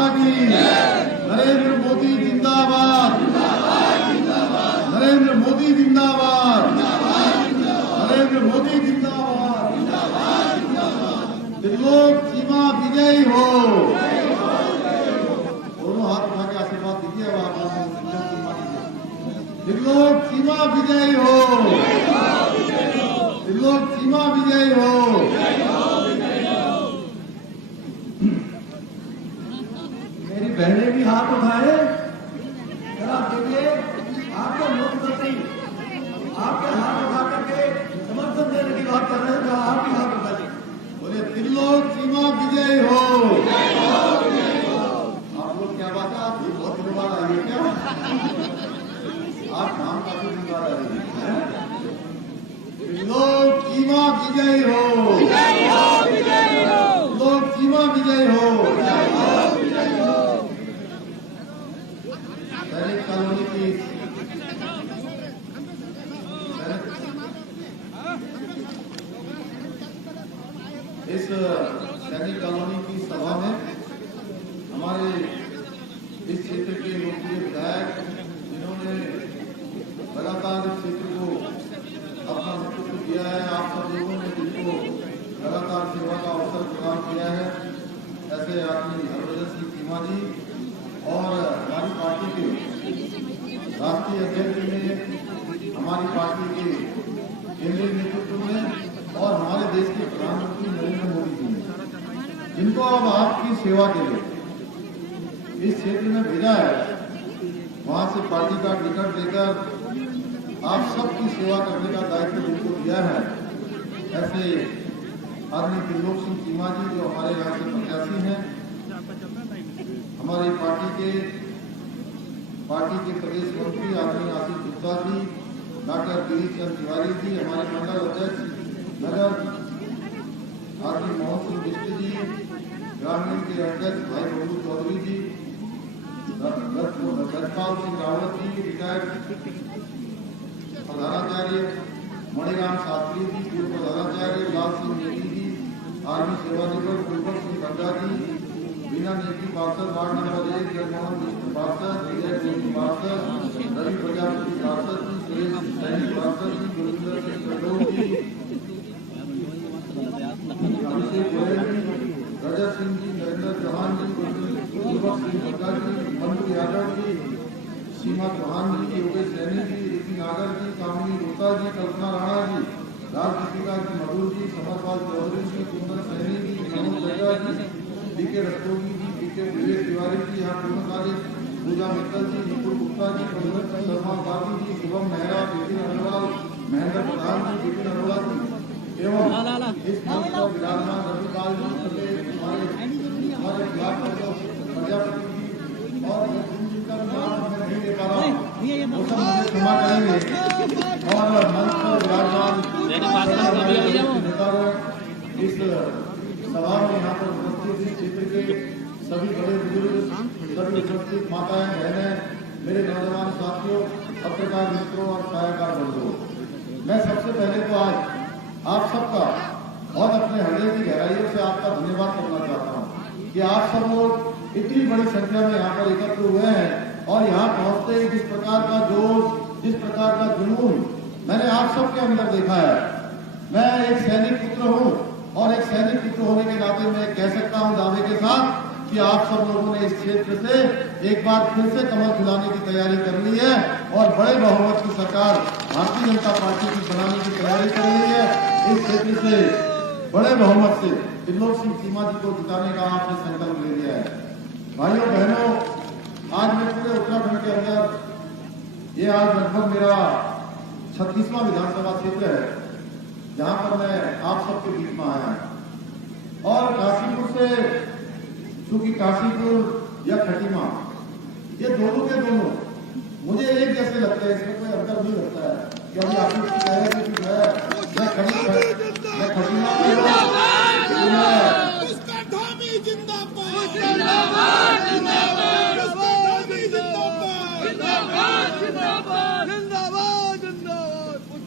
माता की, नरेंद्र मोदी जिंदाबाद, नरेंद्र मोदी जिंदाबाद, नरेंद्र मोदी जिंदाबाद। त्रिलोक सीमा विजयी हो। दोनों हाथ उठा के आशीर्वाद दीजिए। त्रिलोक सीमा विजयी हो, त्रिलोक सीमा विजयी हो। मेरी बहनें भी हाथ उठाए। आप देखिए, आपके मुख्यमंत्री आपके हाथ उठा करके समर्थन देने की बात कर रहे हैं, तो आप भी हाथ उठा लीजिए। बोले त्रिलोक सीमा विजयी हो। आप लोग क्या बात है, आप बहुत दिनों बाद आइए क्या? आप नाम काफी दिन बाद आइए। त्रिलोक सीमा विजयी हो, त्रिलोक सीमा विजयी हो। सैनिक कॉलोनी की इस सैनिक कॉलोनी की सभा में हमारे इस क्षेत्र के लोकप्रिय विधायक, जिन्होंने लगातार इस क्षेत्र को अपना नेतृत्व किया है, आप सब लोगों ने जिनको लगातार सेवा का अवसर प्रदान किया है, ऐसे आदमी हरभजन सिंह चीमा जी और हमारी पार्टी के राष्ट्रीय अध्यक्ष ने, हमारी पार्टी के केंद्रीय नेतृत्व में और हमारे देश के प्रधानमंत्री नरेंद्र मोदी जी ने, जिनको अब आपकी सेवा के लिए इस क्षेत्र में भेजा है, वहां से पार्टी का टिकट देकर आप सबकी सेवा करने का दायित्व जिनको दिया है, ऐसे आदमी त्रिलोक सिंह चीमा जी जो हमारे यहाँ से प्रत्याशी हैं, हमारी पार्टी के प्रदेश मंत्री आदमी आशीष गुप्ता जी, डॉक्टर गिरीश चंद्र तिवारी जी, हमारे मंडल अध्यक्ष नगर आदमी मोहन सिंह बिष्ट जी, ग्रामीण के अध्यक्ष भाई बबलू चौधरी जी, रजपाल सिंह रावत जी, रिटायर्ड प्रधानाचार्य मणिराम शास्त्री जी, पूर्व प्रधानाचार्य लाल सिंह नेगी जी, आर्मी सेवानिवृत्त कुलवंत सिंह गंगा जी, बीना नेगी पार्षद वार्ड नंबर 1, जगमोहन मिश्र पार्षद, विजय जोशी पार्षद, रवि प्रजापति पार्षद जी, सुरेश सैनी पार्षद जी, गुरिंदर सिंह कटोर जी, अभिषेक गोयल जी, रजत सिंह जी, नरेंद्र चौहान जी, गुरबख्श सिंह बग्गा जी, मंटू यादव जी, सीमा चौहान जी, योगेश सैनी जी, ऋषि नागर जी, कामिनी गुप्ता जी, कल्पना राणा जी, राज दीपिका जी, मधुर जी, समरपाल चौधरी जी, कुंदन सैनी जी, मनोज दग्गा जी, डीके रस्तोगी जी, डीके विवेक तिवारी जी, यहाँ पूर्णकालिक पूजा मित्तल जी, निपुण गुप्ता जी, प्रदीप शर्मा गांधी जी, शुभम मेहरा, विपिन अग्रवाल, महेंद्र प्रधान जी, विपिन अरोड़ा जी एवं इस मंच पर विराजमान रविपाल जी, हमारे खिलाफ प्रजापति जी और जिनका नाम मैं नहीं ले पा रहा हूँ, वो सब मुझे क्षमा करेंगे। और मंच पर विराजमान नेतागण, इस सभा में यहाँ पर उपस्थित इस क्षेत्र के सभी बड़े बुजुर्ग, सभी उपस्थित माताएं, बहनें, मेरे नौजवान साथियों, पत्रकार मित्रों और छायाकार बंधुओं, मैं सबसे पहले तो आज आप सबका और अपने हृदय की गहराइयों से आपका धन्यवाद करना चाहता हूँ कि आप सब लोग इतनी बड़ी संख्या में यहाँ पर एकत्र हुए हैं और यहाँ पहुंचते ही जिस प्रकार का जोश, जिस प्रकार का जुनून मैंने आप सबके अंदर देखा है। मैं एक सैनिक पुत्र हूँ और एक सैनिक पुत्र होने के नाते मैं कह सकता हूँ दावे के साथ कि आप सब लोगों ने इस क्षेत्र से एक बार फिर से कमल खिलाने की तैयारी कर ली है और बड़े बहुमत की सरकार भारतीय जनता पार्टी की बनाने की तैयारी कर ली है। इस क्षेत्र से बड़े बहुमत से त्रिलोक सिंह चीमा जी को जिताने का आपने संकल्प ले लिया है। भाइयों बहनों, आज मैं पूरे उत्तराखंड के अंदर, ये आज लगभग मेरा 36वां विधानसभा क्षेत्र है जहां पर मैं आप सबके बीच में आया हूं। और काशीपुर से, चूंकि काशीपुर या खटीमा ये दोनों के दोनों मुझे एक जैसे लगता है, इसमें कोई अंतर नहीं लगता है। क्योंकि आशीष की कह रहे थे कि मैं खटीमा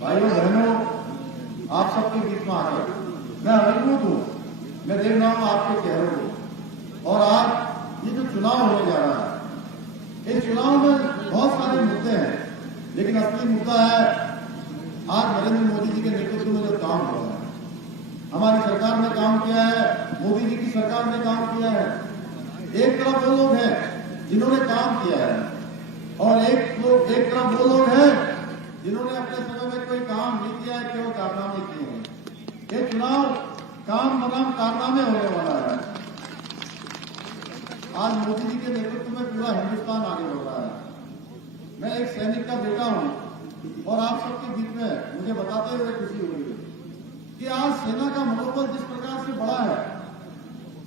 भाइयों बहनों, आप सबके बीच में आकर मैं अभिभूत हूँ। मैं देख रहा हूँ आपके चेहरों को और आज ये जो चुनाव होने जा रहा है, इस चुनाव में बहुत सारे मुद्दे हैं, लेकिन असली मुद्दा है आज नरेंद्र मोदी जी के नेतृत्व में जो काम हो रहा है। हमारी सरकार ने काम किया है, मोदी जी की सरकार ने काम किया है। एक तरफ वो लोग हैं जिन्होंने काम किया है और एक तरफ वो लोग हैं जिन्होंने अपने समय में कोई काम नहीं किया है, केवल कारनामे किए हैं। ये चुनाव काम बनाम कारनामे होने वाला है। आज मोदी जी के नेतृत्व में पूरा हिंदुस्तान आगे बढ़ रहा है। मैं एक सैनिक का बेटा हूं और आप सबके बीच में मुझे बताते हुए खुशी हो रही है कि आज सेना का मनोबल जिस प्रकार से बढ़ा है,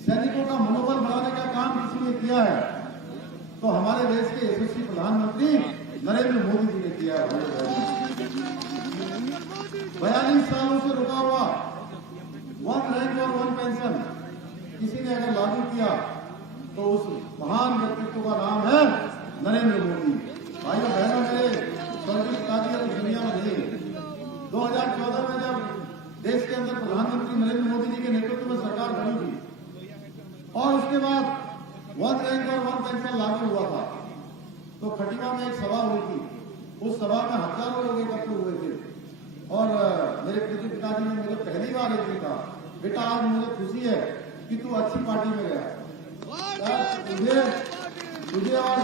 सैनिकों का मनोबल बढ़ाने का काम किसी ने किया है तो हमारे देश के यशस्वी प्रधानमंत्री नरेंद्र मोदी जी ने किया है। 42 सालों से रुका हुआ वन रैंक और वन पेंशन किसी ने अगर लागू किया तो उस महान व्यक्तित्व का नाम है नरेंद्र मोदी। भाइयों बहनों, मेरे स्वर्गीय पिताजी अब दुनिया में नहीं है। 2014 में जब देश के अंदर प्रधानमंत्री नरेंद्र मोदी जी के नेतृत्व में सरकार बनी थी और उसके बाद वन रैंक और वन पेंशन लागू हुआ था तो खटीमा में एक सभा हुई थी। उस सभा में हजारों लोग एकत्र हुए थे और मेरे पिताजी ने मुझे पहली बार एक दिन कहा, बेटा आज मुझे खुशी है कि तू अच्छी पार्टी में गया। तुझे और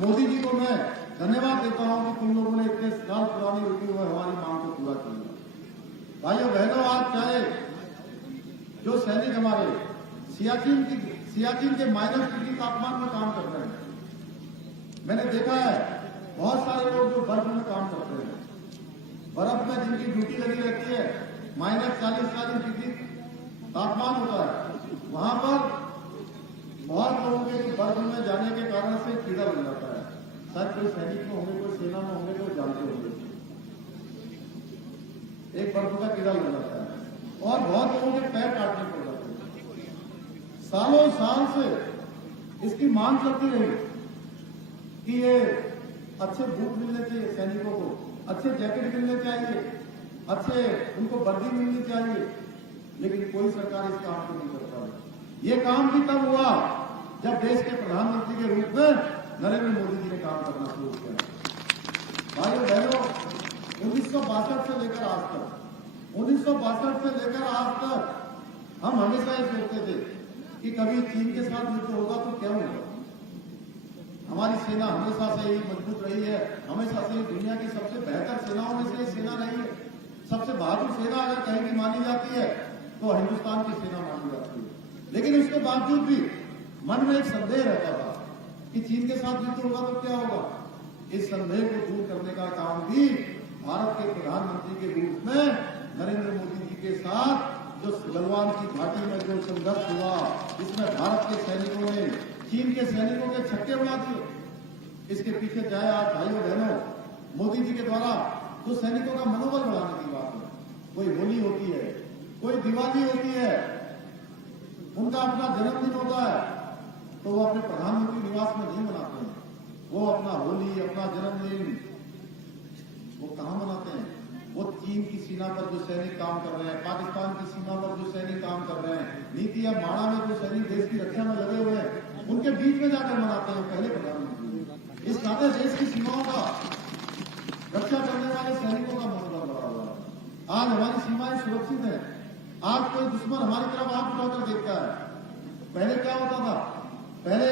मोदी जी को मैं धन्यवाद देता हूं कि तुम लोगों ने इतने साल पुरानी रुकी हुई हमारी मांग को पूरा किया। भाइयों बहनों, आज चाहे जो सैनिक हमारे सियाचिन के माइनस डिग्री तापमान में काम कर रहे हैं, मैंने देखा है बहुत सारे लोग जो बर्फ में काम करते हैं, बर्फ में जिनकी ड्यूटी लगी रहती है, -40 डिग्री तापमान होता है, वहां पर बहुत लोगों के बर्फ में जाने के कारण से कीड़ा लग जाता है। शायद कोई सैनिक में होंगे, कोई सेना में होंगे, कोई जानते होंगे, एक बर्फ का कीड़ा लग जाता है और बहुत लोगों के पैर काटने पड़ जाते हैं। सालों साल से इसकी मांग चलती रही कि ये अच्छे बूट मिलने चाहिए सैनिकों को, अच्छे जैकेट मिलने चाहिए, अच्छे उनको वर्दी मिलनी चाहिए, लेकिन कोई सरकार इस काम को नहीं कर पा रही। ये काम भी तब हुआ जब देश के प्रधानमंत्री के रूप में नरेंद्र मोदी जी ने काम करना शुरू किया। भाइयों बहनों, 1962 से लेकर आज तक हम हमेशा ये सोचते थे कि कभी चीन के साथ युद्ध होगा तो क्या होगा। हमारी सेना हमेशा से ही मजबूत रही है, हमेशा से ही दुनिया की सबसे बेहतर सेनाओं में से सेना रही है। सबसे बहादुर सेना अगर कहीं भी मानी जाती है तो हिंदुस्तान की सेना मानी जाती है। लेकिन उसके बावजूद भी मन में एक संदेह रहता था कि चीन के साथ युद्ध होगा तो क्या होगा। इस संदेह को दूर करने का काम भी भारत के प्रधानमंत्री के रूप में नरेंद्र मोदी जी के साथ जो गलवान की घाटी में जो संघर्ष हुआ, इसमें भारत के सैनिकों ने चीन के सैनिकों के छक्के उड़ा दिए। इसके पीछे चाहे आज भाइयों बहनों मोदी जी के द्वारा जो सैनिकों का मनोबल बढ़ाने की बात है, कोई होली होती है, कोई दिवाली होती है, उनका अपना जन्मदिन होता है तो वो अपने प्रधानमंत्री निवास में नहीं मनाते हैं। वो अपना होली, अपना जन्मदिन वो कहां मनाते हैं? वो चीन की सीमा पर जो सैनिक काम कर रहे हैं, पाकिस्तान की सीमा पर जो सैनिक काम कर रहे हैं, नीति या माड़ा में जो सैनिक देश की रक्षा में लगे हुए हैं, उनके बीच में जाकर मनाते हैं पहले प्रधानमंत्री। इस नाते देश की सीमाओं का रक्षा करने वाले सैनिकों का मनोबल बढ़ा हुआ है। आज हमारी सीमाएं सुरक्षित है। आज कोई दुश्मन हमारी तरफ आंख उठाकर देखता है। पहले क्या होता था? पहले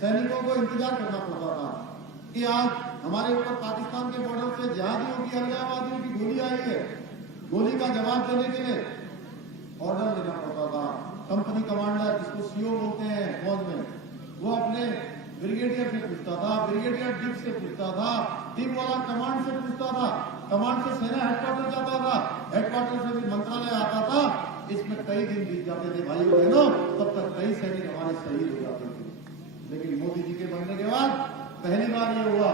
सैनिकों को इंतजार करना पड़ता था कि आज हमारे ऊपर पाकिस्तान के बॉर्डर से जिहादियों की, अलगाववादियों की गोली आई है। गोली का जवाब देने के लिए ऑर्डर देना पड़ता था। कंपनी कमांडर, जिसको सीओ बोलते हैं फौज में, वो अपने ब्रिगेडियर से पूछता था, ब्रिगेडियर डिप से पूछता था, डिप वाला कमांड से पूछता था, कमांड से सेना हेडक्वार्टर जाता था, हेडक्वार्टर से भी मंत्रालय आता था। इसमें कई दिन बीत जाते थे भाइयों बहनों, तब तक कई सैनिक हमारे शहीद हो जाते थे। लेकिन मोदी जी के बनने के बाद पहली बार ये हुआ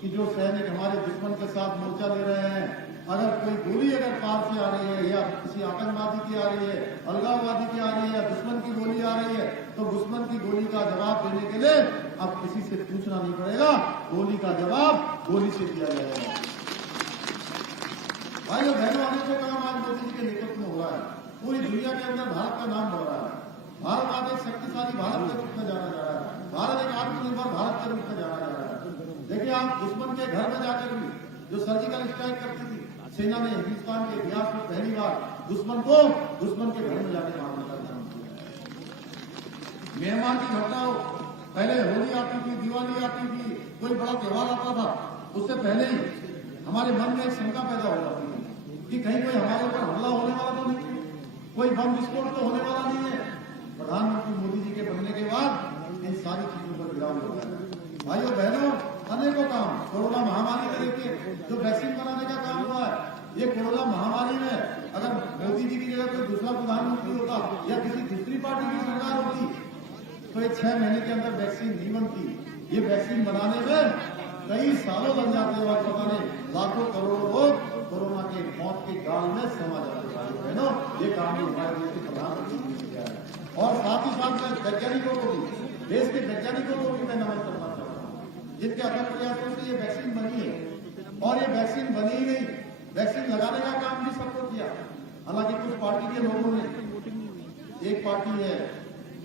कि जो सैनिक हमारे दुश्मन के साथ मोर्चा ले रहे हैं, अगर कोई गोली अगर पार से आ रही है या किसी आतंकवादी की आ रही है, अलगाववादी की आ रही है, दुश्मन की गोली आ रही है, तो दुश्मन की गोली का जवाब देने के लिए अब किसी से पूछना नहीं पड़ेगा, गोली का जवाब गोली से दिया जाएगा। भाइयों बहनों, अनेकों काम आज मोदी जी के नेतृत्व में हो रहा है। पूरी दुनिया के अंदर भारत का नाम बढ़ रहा है। भारत आज एक शक्तिशाली भारत के रूप में जाना जा रहा है। नंबर भारत के रूप में जाना जा रहा है। देखिए आप दुश्मन के घर में जाकर भी जो सर्जिकल स्ट्राइक करती थी सेना ने हिंदुस्तान के इतिहास में पहली बार दुश्मन के घर में जाकर मारने का काम किया। म्यांमार की घटना हो, पहले होली आती थी, दिवाली आती थी, कोई बड़ा त्योहार आता था, उससे पहले ही हमारे मन में एक शंका पैदा हो जाती है कि कहीं कोई हमारे ऊपर हमला होने वाला तो नहीं है, कोई बम विस्फोट तो होने वाला नहीं है। प्रधानमंत्री मोदी जी के बनने के बाद इन सारी चीजों पर विराम हो गया। भाइयों बहनों, अनेकों काम, कोरोना महामारी में देखिए जो वैक्सीन बनाने का काम हुआ है, ये कोरोना महामारी में अगर मोदी जी की जगह कोई दूसरा प्रधानमंत्री होता या किसी दूसरी पार्टी की सरकार होती तो ये 6 महीने के अंदर वैक्सीन नहीं बनती। ये वैक्सीन बनाने में कई सालों लग जाते और पता नहीं लाखों करोड़ों लोग कोरोना के मौत के गाल में समा जाते हैं। ये काम भी हमारे देश के प्रधानमंत्री ने किया है। और साथ ही साथ वैज्ञानिकों को भी, देश के वैज्ञानिकों को भी मैं नमन करना चाहता हूँ जिनके अथक प्रयासों से ये वैक्सीन बनी है। और ये वैक्सीन बनी ही नहीं, वैक्सीन लगाने का काम भी सबको किया। हालांकि कुछ पार्टी के लोगों ने, एक पार्टी है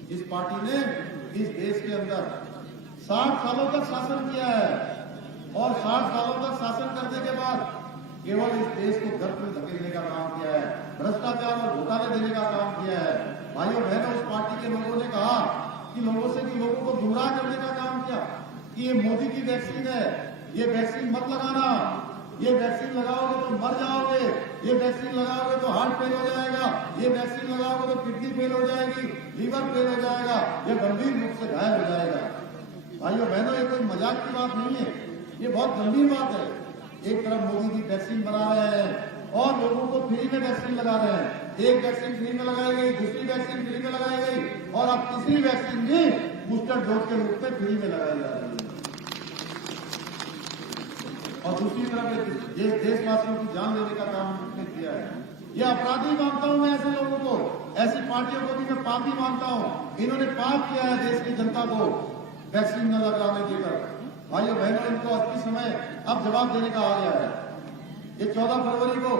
जिस पार्टी ने इस देश के अंदर 60 सालों तक शासन किया है और 60 सालों तक शासन करने के बाद केवल इस देश को गर्भ में धकेलने का काम किया है, भ्रष्टाचार और घोटाले देने का काम किया है। भाइयों बहनों, उस पार्टी के लोगों ने कहा कि लोगों को गुमराह करने का काम किया कि ये मोदी की वैक्सीन है, ये वैक्सीन मत लगाना, ये वैक्सीन लगाओगे तो मर जाओगे, ये वैक्सीन लगाओगे तो हार्ट फेल हो जाएगा, ये वैक्सीन लगाओगे तो किडनी फेल हो जाएगी, लीवर फेल हो जाएगा, ये गंभीर रूप से घायल हो जाएगा। भाइयों बहनों, ये कोई मजाक की बात नहीं है, ये बहुत गंभीर बात है। एक तरफ मोदी जी वैक्सीन बना रहे हैं और लोगों को फ्री में वैक्सीन लगा रहे हैं। एक वैक्सीन फ्री में लगाई गई, दूसरी वैक्सीन फ्री में लगाई गई और अब तीसरी वैक्सीन भी बूस्टर डोज के रूप में फ्री में लगाई जा रही है। और दूसरी तरफ देशवासियों की जान लेने का काम उन्होंने किया है। ये अपराधी मानता हूं मैं ऐसे लोगों को, ऐसी पार्टियों को भी मैं पापी मानता हूं। इन्होंने पाप किया है देश की जनता को वैक्सीन न लगाने देकर। भाइयों बहनों, इनको अच्छी समय अब जवाब देने का आ गया है। ये 14 फरवरी को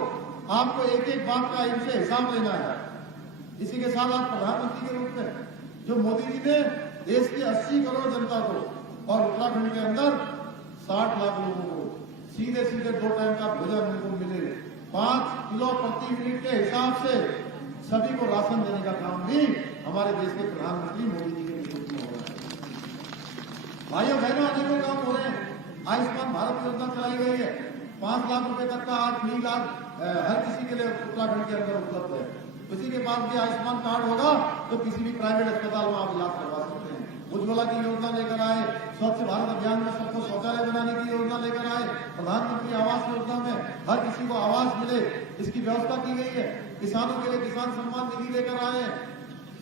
आपको एक एक बात का इनसे हिसाब लेना है। इसी के साथ आप प्रधानमंत्री के रूप में जो मोदी जी ने देश की 80 करोड़ जनता को और उत्तराखंड के अंदर 60 लाख लोगों को सीधे 2 टाइम का भोजन उनको मिले, 5 किलो प्रति यूनिट के हिसाब से सभी को राशन देने का काम भी हमारे देश के प्रधानमंत्री मोदी जी के नेतृत्व में हो रहा है। भाइयों बहनों, अनेकों काम हो रहे हैं। आयुष्मान भारत योजना चलाई गई है, 5 लाख रुपए तक का आज 3 लाख हर किसी के लिए उत्तराखंड के अंदर उपलब्ध है। किसी के पास भी आयुष्मान कार्ड होगा तो किसी भी प्राइवेट अस्पताल में आप इलाज करवा सकते हैं। उज्ज्वला की योजना लेकर आए, स्वच्छ भारत अभियान में सबको शौचालय बनाने की योजना लेकर आए, प्रधानमंत्री आवास योजना में हर किसी को आवास मिले इसकी व्यवस्था की गई है। किसानों के लिए किसान सम्मान निधि लेकर आए,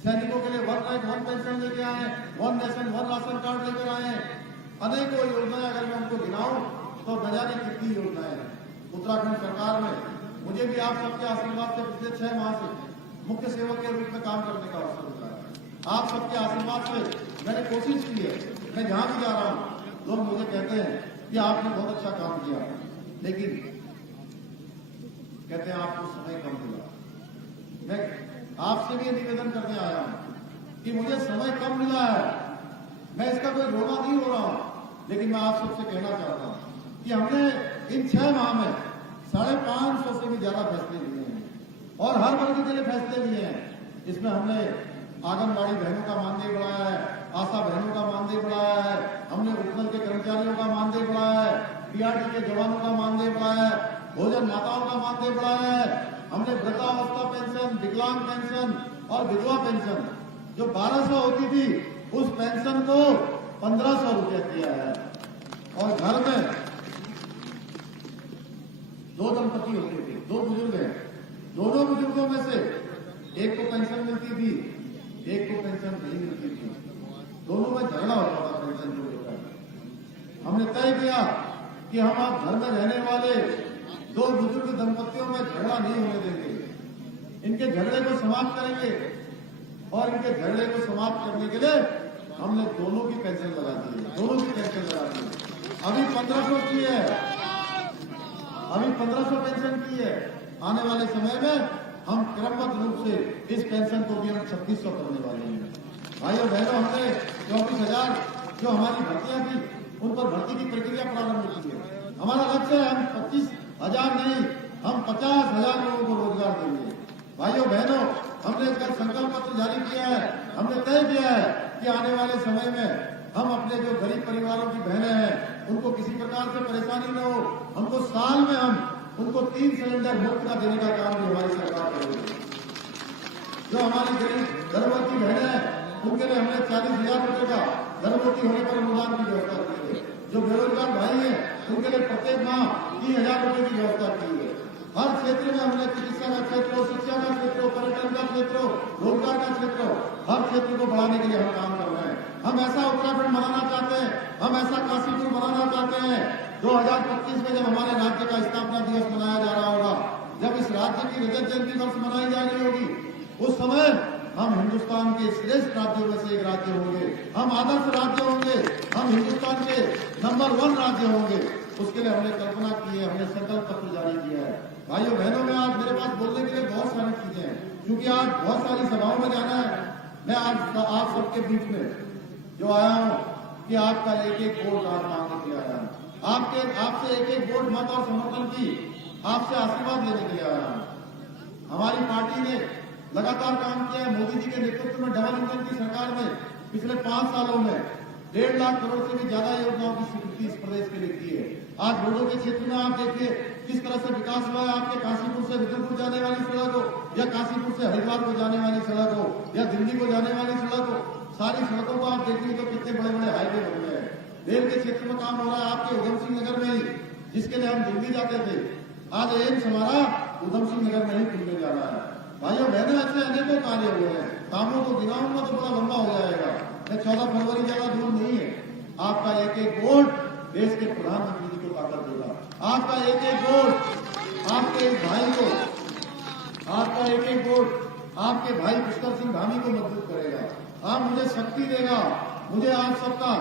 सैनिकों के लिए 1 रैंक 1 पेंशन लेके आए, 1 नेशन 1 राशन कार्ड लेकर आए। अनेकों योजनाएं अगर मैं उनको गिनाऊं तो न जाने कितनी योजनाएं हैं। उत्तराखंड सरकार में मुझे भी आप सबके आशीर्वाद से पिछले 6 माह से मुख्य सेवक के रूप में काम करने का अवसर मिला है। आप सबके आशीर्वाद से मैंने कोशिश की है, मैं जहां भी जा रहा हूं लोग मुझे कहते हैं कि आपने बहुत अच्छा काम किया, लेकिन कहते हैं आपको समय कम मिला। मैं आपसे भी निवेदन करने आया हूं कि मुझे समय कम मिला है, मैं इसका कोई रोना नहीं हो रहा हूं, लेकिन मैं आप सबसे कहना चाहता हूं कि हमने इन 6 माह में 550 से भी ज्यादा फैसले लिए हैं और हर वर्ग के लिए फैसले लिए हैं। इसमें हमने आंगनबाड़ी बहनों का मानदेय बढ़ाया है, आशा बहनों का मानदेय बढ़ाया है, हमने उपनल के कर्मचारियों का मानदेय बढ़ाया है, पीआरटी के जवानों का मानदेय बढ़ाया है, भोजन माताओं का मानदेय बढ़ाया है, हमने वृद्धावस्था पेंशन, विकलांग पेंशन और विधवा पेंशन जो 1200 होती थी उस पेंशन को 1500 रुपया किया है। और घर में 2 दंपति होते थे, 2 बुजुर्ग हैं, दोनों बुजुर्गों में से एक को पेंशन मिलती थी, एक को पेंशन नहीं मिलती थी, दोनों में झगड़ा होता था पेंशन को लेकर। हमने तय किया कि हम आप घर में रहने वाले 2 बुजुर्ग दंपतियों में झगड़ा नहीं होने देंगे, इनके झगड़े को समाप्त करेंगे और इनके झगड़े को समाप्त करने के लिए हमने दोनों की पेंशन लगा दी है, दोनों की पेंशन लगा दी है। अभी 1500 की है, अभी 1500 पेंशन की है। आने वाले समय में हम क्रमबद्ध रूप से इस पेंशन को भी हम 3600 करने वाले हैं। भाइयों बहनों, हमने 24,000 जो हमारी भर्तियां थी उन पर भर्ती की प्रक्रिया प्रारंभ की है। हमारा लक्ष्य है हम 25,000 नहीं, हम 50,000 लोगों को रोजगार देंगे। भाइयों बहनों, हमने कल संकल्प पत्र जारी किया है। हमने तय किया है कि आने वाले समय में हम अपने जो गरीब परिवारों की बहनें हैं उनको किसी प्रकार से परेशानी न हो, हमको साल में हम उनको 3 सिलेंडर मुफ्त का देने का काम भी हमारी सरकार करेगी। जो हमारी गरीब गर्भवती बहनें हैं उनके लिए हमने 40,000 रुपए का गर्भवती होने पर अनुदान की व्यवस्था की है। जो बेरोजगार भाई हैं उनके लिए प्रत्येक माह 3,000 रुपए की व्यवस्था की है। हर क्षेत्र में हमने चिकित्सा का क्षेत्र हो, शिक्षा का क्षेत्र हो, पर्यटन का क्षेत्र हो, रोजगार का क्षेत्र हो, हर क्षेत्र को बढ़ाने के लिए हम काम कर रहे हैं। हम ऐसा उत्तराखंड बनाना चाहते हैं, हम ऐसा काशीपुर बनाना चाहते हैं 2025 में जब हमारे राज्य का स्थापना दिवस मनाया जा रहा होगा, जब इस राज्य की रजत जयंती वर्ष मनाई जा रही होगी, उस समय हम हिंदुस्तान के श्रेष्ठ राज्यों में से एक राज्य होंगे, हम आदर्श राज्य होंगे, हम हिंदुस्तान के नंबर 1 राज्य होंगे। उसके लिए हमने कल्पना की है, हमने संकल्प पत्र जारी किया है। भाइयों बहनों, में आज मेरे पास बोलने के लिए बहुत सारी चीजें हैं, क्योंकि आज बहुत सारी सभाओं में जाना है। मैं आज आप सबके बीच में जो आया हूं कि आपका एक एक वोट आज मांगने के लिए आया हूं, आपसे एक एक वोट मत और समर्थन की आपसे आशीर्वाद लेने के लिए आया हूं। हमारी पार्टी ने लगातार काम किया है। मोदी जी के नेतृत्व में डबल इंजन की सरकार ने पिछले 5 सालों में 1.5 लाख करोड़ से भी ज्यादा योजनाओं की स्वीकृति इस प्रदेश के लिए की है। आज रोडों के क्षेत्र में आप देखिए किस तरह से विकास हुआ है। आपके काशीपुर से रुद्रपुर जाने वाली सड़क हो, या काशीपुर से हरिद्वार को जाने वाली सड़क हो, या दिल्ली को जाने वाली सड़क हो, सारी सड़कों को आप देखिए तो कितने बड़े बड़े हाईवे बन गए हैं। रेल के क्षेत्र में काम हो रहा है आपके उधम सिंह नगर में ही, जिसके लिए हम दिल्ली जाते थे, आज एम्स हमारा उधम सिंह नगर में ही खुलने जा रहा है। भाइयों बहनों, ऐसे अनेकों कार्य हुए हैं, कामों को गिनाऊंगा तो बड़ा लंबा हो जाएगा। मैं 14 फरवरी ज्यादा दूर नहीं है। आपका एक एक वोट देश के प्रधानमंत्री जी को ताकत देगा। आपका एक एक वोट आपके एक भाई को, आपका एक एक वोट आपके भाई पुष्कर सिंह धामी को मजबूत करेगा। आप मुझे शक्ति देगा, मुझे आप सबका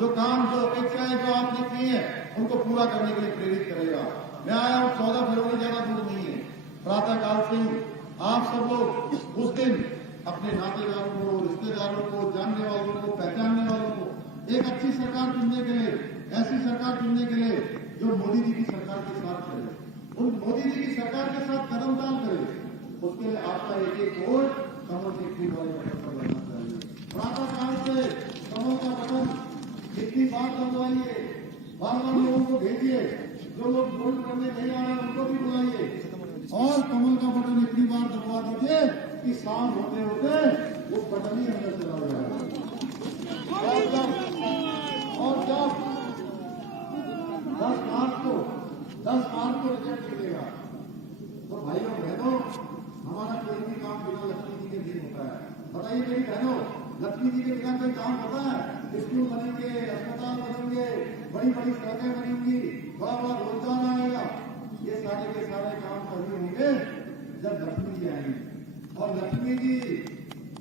जो काम, जो अपेक्षाएं जो आपने की है उनको पूरा करने के लिए प्रेरित करेगा। मैं आया हूँ 14 फरवरी ज्यादा दूर नहीं है। प्रातः काल से ही आप सब लोग उस दिन अपने नातेदारों को, रिश्तेदारों को, जानने वालों को, पहचानने वालों को एक अच्छी सरकार चुनने के लिए, ऐसी सरकार चुनने के लिए जो मोदी जी की सरकार के साथ चले, उन मोदी जी की सरकार के साथ कदम ताल करे। उसके लिए आपका एक एक वोट कमल के फूल वाले बटन पर लगना चाहिए। प्रातः काल से कमल का बटन इतनी बार दबाइए, बार-बार लोगों को भेजिए, जो लोग वोट करने नहीं आ रहे उनको भी बुलाइए, और कमल का बटन इतनी बार दबा दीजिए कि शाम होते होते वो बटन ही अंदर चला जाएगा। और जब 10 मार्च को रिजेक्ट करेगा तो भाइयों बहनों, हमारा कोई भी काम बिना लक्ष्मी जी के नहीं होता है। बताइए मेरी बहनों, लक्ष्मी जी के बिना कोई काम होता है? स्कूल बनेंगे, अस्पताल बनेंगे, बड़ी बड़ी सड़कें बनेंगी, बड़ा बड़ा रोजगार आएगा, ये सारे के सारे काम तभी होंगे जब लक्ष्मी जी आएंगे। और लक्ष्मी जी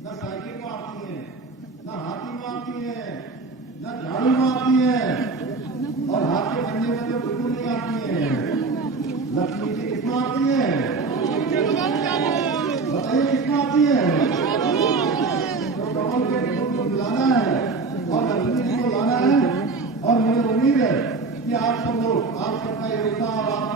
न साइकिल में आती है, न हाथी में आती है, न झाड़ू में आती है, और हाथ के कंधे में तो बिल्कुल नहीं आती है। लक्ष्मी जी किसमें आती है? बताइए किसमें आती है? तो कमल के फूल को बुलाना है और लक्ष्मी जी को लाना है। और मुझे उम्मीद है कि आप सब लोग, आप सबका योगदान,